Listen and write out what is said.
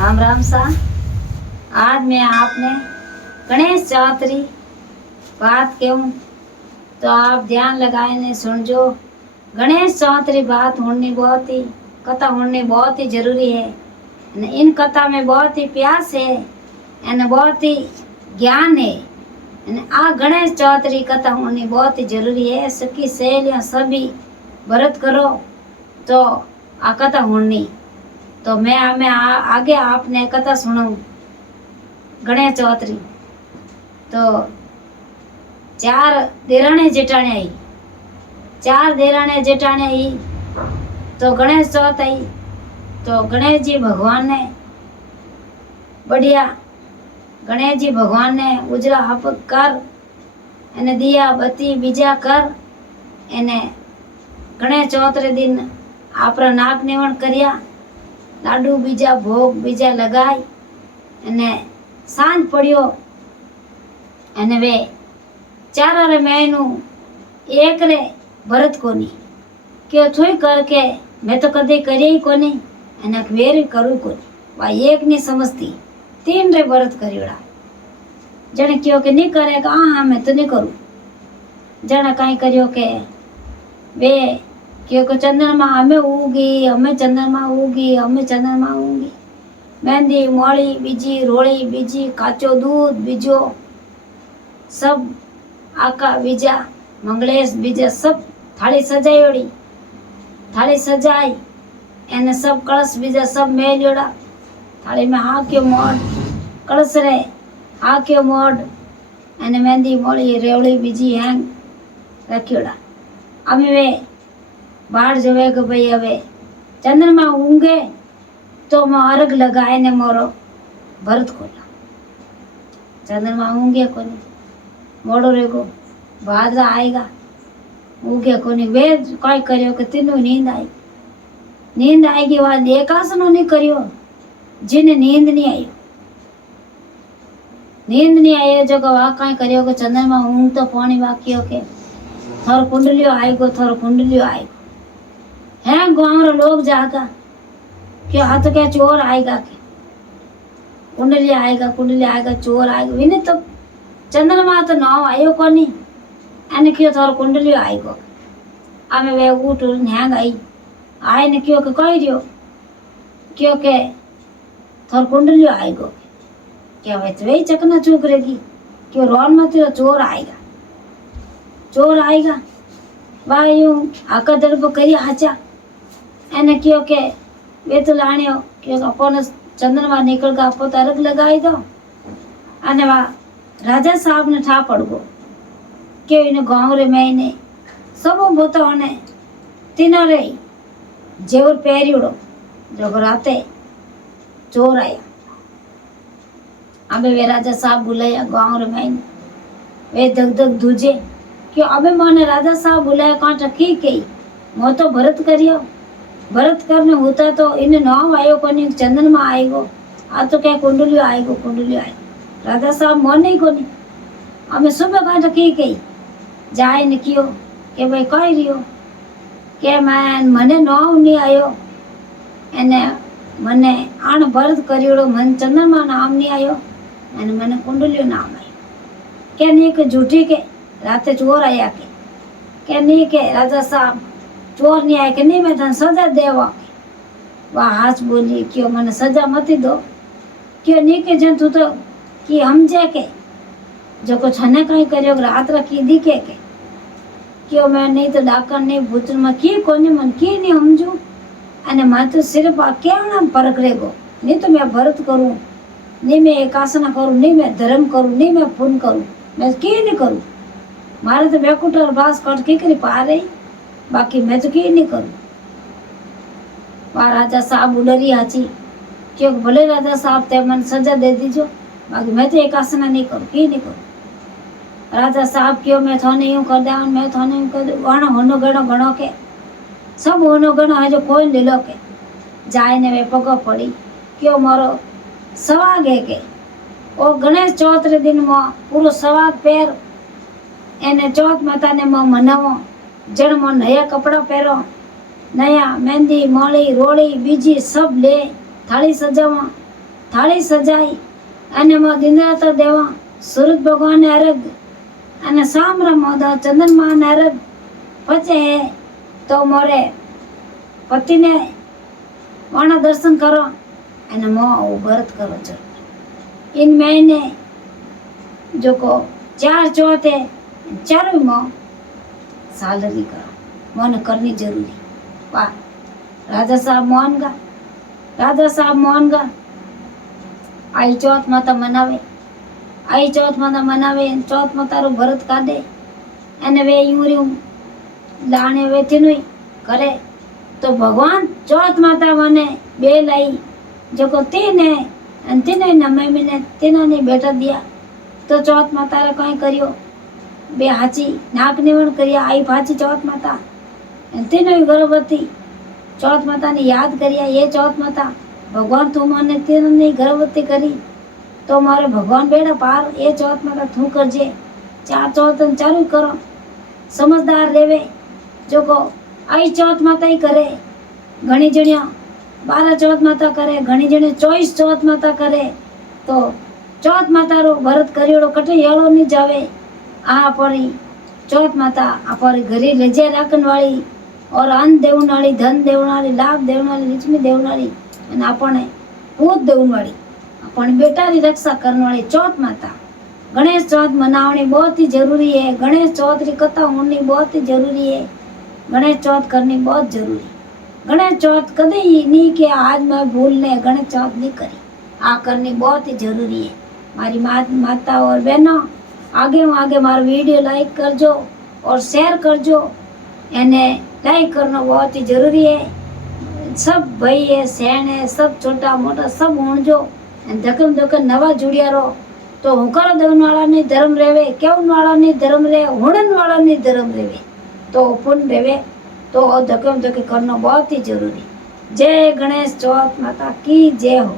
राम राम सा। आज मैं आपने गणेश चौथरी बात कहूँ तो आप ध्यान लगाए ने सुनजो। गणेश चौथरी बात होनी बहुत ही कथा होनी बहुत ही जरूरी है। इन कथा में बहुत ही प्यास है और बहुत ही ज्ञान है। आ गणेश चौथरी कथा होनी बहुत ही जरूरी है। सखी सहेलियाँ सभी व्रत करो तो आ कथा होनी। तो मैं आगे आपने कथा सुनाऊं गणेश चौथरी। तो चार देराने जेठाने आई, चार देराने जेठाने आई तो गणेश चौथ आई। तो गणेश जी भगवान ने बढ़िया गणेश जी भगवान ने उजरा हपक कर एने दिया बत्ती बीजा कर एने गणेश चौथरे दिन आपरा नाक निवण कर्या, लाडू बीजा भोग बीजा लगाई अने सांज पड़ियो अने वे चारा रे महीनू एक रे भरत कोनी क्यों थोई करके मैं तो कदे करे ही कोनी अने वेर करू कोनी। वा एक नहीं समझती तीन रे भरत करियोड़ा। जने क्यों के नहीं करेगा हाँ मैं तो नहीं करूँ। जने कहीं करियो के वे क्योंकि चंद्रमा हमें उगी हमें चंद्रमा उगी हमें चंद्रमा उगी। मेहंदी मोड़ी बीजी रोड़ी बीजी काचो दूध बीजो सब आका बीजा मंगलेश बीजा सब थाली सजायोड़ी। थाली सजाई एने सब कलश बीजा सब मेलियोड़ा। थाली में हाक्यो मोड़ कलश रे हाक्यो मोड़ एने मेहंदी मोड़ी रेवड़ी बीजी हैंग रखियोड़ा। अमी वे बाहर जवे के भाई हवे चंद्रमा ऊँगे तो मैं अर्घ लगाए ने मोरो भरत खोला। चंद्रमा ऊँगे कोनी मोड़ो रेगो भाद्रा आएगा ऊँगे कोनी वे काय करियो के तीनों नींद आएगी। बाद एकासनो नहीं करियो जिने नींद नहीं आयो जो का वा काय करियो के चंद्रमा ऊँग तो पानी वाकियो के थोर कुंडलियो आएगो हैं गाँव रे लोग जागा कि हाँ तो क्या चोर आएगा के कुंडली आएगा चोर आएगा। विने तो चंद्रमा तो नाव आयो कोनी एने क्यों थोर कुंडली आएगो। आमे वे उठ न्यांग आए ने क्यों के कह रियो क्यों के थोर कुंडली आएगो क्या वे चकना चूक रहेगी क्यों रोन मत चोर आएगा। भाई आका दड़ब करी आचा एने क्यों के वे तो लाणियो क्यों अपन चंद्रमा निकल का आपो तरक लगाई दो अने वा राजा साहब ने ठा पड़गो क्यों इन गाँव रे महीने सब बोता होने तीनों रे जेवर पहरियोड़ो जो राते चोर आया। अबे वे राजा साहब बुलाया गाँव रे महीने वे धक दूजे क्यों अबे माने राजा साहब बुलाया कांटा की कही मो तो भरत करने होता तो इन नाव आयो कोनी चंद्रमा आएगो आ तो क्या कुंडलियो आएगो राजा साहब मोन नहीं कोनी। हमें सुबह कांटा की कही जाए ने कियो के भाई कह रियो के मने नाव नहीं आयो एने मने आण भरत करियोड़ो मन चंद्रमा नाम नहीं आयो एने मने कुंडलियो नाम आयो के नहीं के झूठी के राते चोर आया के नहीं के राजा साहब चोर नहीं आया के नहीं मैं तने सजा देवा। वह हाथ बोली क्यों मैंने सजा मत दो क्यों नहीं के जन तू तो कि समझे के जो कुछ हने कहीं करियो रात रखी दिखे के क्यों मैं नहीं तो डाकर नहीं भूतन में की कोनी मन की नहीं समझू अने मैं तो सिर्फ क्या फर्क रहेगो। नहीं तो मैं भरत करूँ नहीं मैं एकासना करूँ नहीं मैं धर्म करूँ नहीं मैं पुण्य करूँ मैं की नहीं करूँ। मारे तो बेकुटर बास कट की करी पा रही बाकी मैं तो की नहीं करूँ। वहाँ राजा साहब उडरी हाची क्यों भले राजा साहब ते मन सजा दे दीजो बाकी मैं तो एकासना नहीं करूँ की नहीं करूँ। राजा साहब क्यों मैं थाने यूँ कर दिया मैं थाने यूँ कर वहाँ होनो गणो के सब होनो गणो है जो कोई ले लो के जाए ने वे पगो पड़ी क्यों मारो सवाग है के ओ गणेश चौथ रे दिन में पूरो सवाग पैर एने चौथ माता ने मो मनावो जण मो नया कपड़ा पहरो नया मेहंदी मोड़ी रोड़ी बीजी सब ले थाली सजावा થાળી સજાઈ અને મો દિનરાત દેવા સૂરજ ભગવાન અરગ અને સામરા મોદા ચંદ્રમાન અરગ પછી તો મોરે પતિને વાણા દર્શન કરો અને મો વ્રત કરો છો इन महीने जो को 4 चौथ है 4वीं माह सालरी करो मन करनी जरूरी वाह राजा साहब मोहन गा आई चौथ माता मनावे चौथ माता रो भरत काढे અને વે યુર્યું લાણે વેચીનું કરે તો ભગવાન ચોથ માતા મને બે લઈ જો કો તેને અને તેને નમે તેનાને બેટા દિયા તો ચોથ માતારે કઈ કર્યો બે હાચી નાક નિવણ કર્યા આઈ પાછી ચોથ માતા અને તેને ગર્ભવતી ચોથ માતાને યાદ કર્યા એ ચોથ માતા ભગવાન તું મને તેને ગર્ભવતી કરી તો મારે ભગવાન બેડા પાર એ ચોથ માતા તું કરજે 4 ચોથ અને 4 કરો समझदार रेवे जो को आई चौथ माता ही करे घणी जणिया 12 चौथ माता करे घणी जणे 24 चौथ माता करे तो चौथ माता रो भरत करियोड़ो कटे येलो नहीं जावे आ परी चौथ माता अपरी घरे लेजे राखन वाली और अन्न देवन वाली धन देवन वाली लाभ देवन वाली लक्ष्मी देवन वाली અને આપણે પૂત દેवन वाली આપણે बेटा री रक्षा करने वाली चौथ माता गणेश चौथ मनावनी बहुत ही जरूरी है गणेश चौथ की कथा होनी बहुत ही जरूरी है गणेश चौथ करनी बहुत जरूरी गणेश चौथ कभी नहीं कि आज मैं भूल ने गणेश चौथ नहीं करी आ करनी बहुत ही जरूरी है मारी माता और बहनों आगे मारा वीडियो लाइक करजो और शेयर करजो एने लाइक करना बहुत ही जरूरी है सब भाई है सैन है सब छोटा मोटा सब होणजो धकम धकम नवा जुड़िया रहो तो हुकर देवन वाला नहीं धर्म रेवे केवन वाला नहीं धर्म रे हुणन वाला नहीं धर्म रेवे तो पुण्य रेवे तो धकम धके करना बहुत ही जरूरी जय गणेश चौथ माता की जय हो।